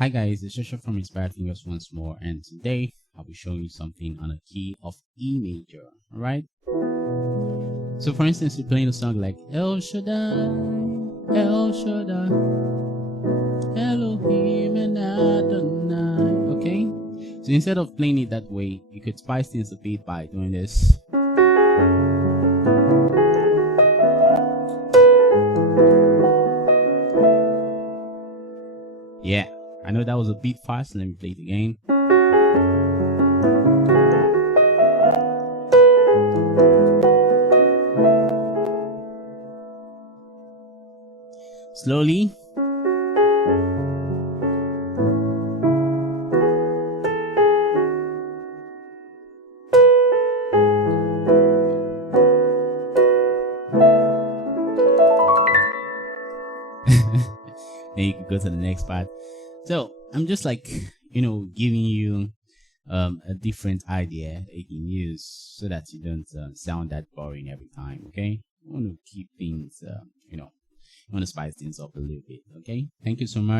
Hi guys, it's Joshua from Inspiredfingers once more, and today I'll be showing you something on a key of E major. Alright? So for instance, you're playing a song like El Shaddai, El Shaddai, Elohim and Adonai. Okay? So instead of playing it that way, you could spice things a bit by doing this. Yeah, I know that was a bit fast. Let me play it again. Slowly. Then you can go to the next part. So I'm just like, giving you a different idea that you can use so that you don't sound that boring every time. Okay, you want to keep things, you want to spice things up a little bit. Okay, thank you so much.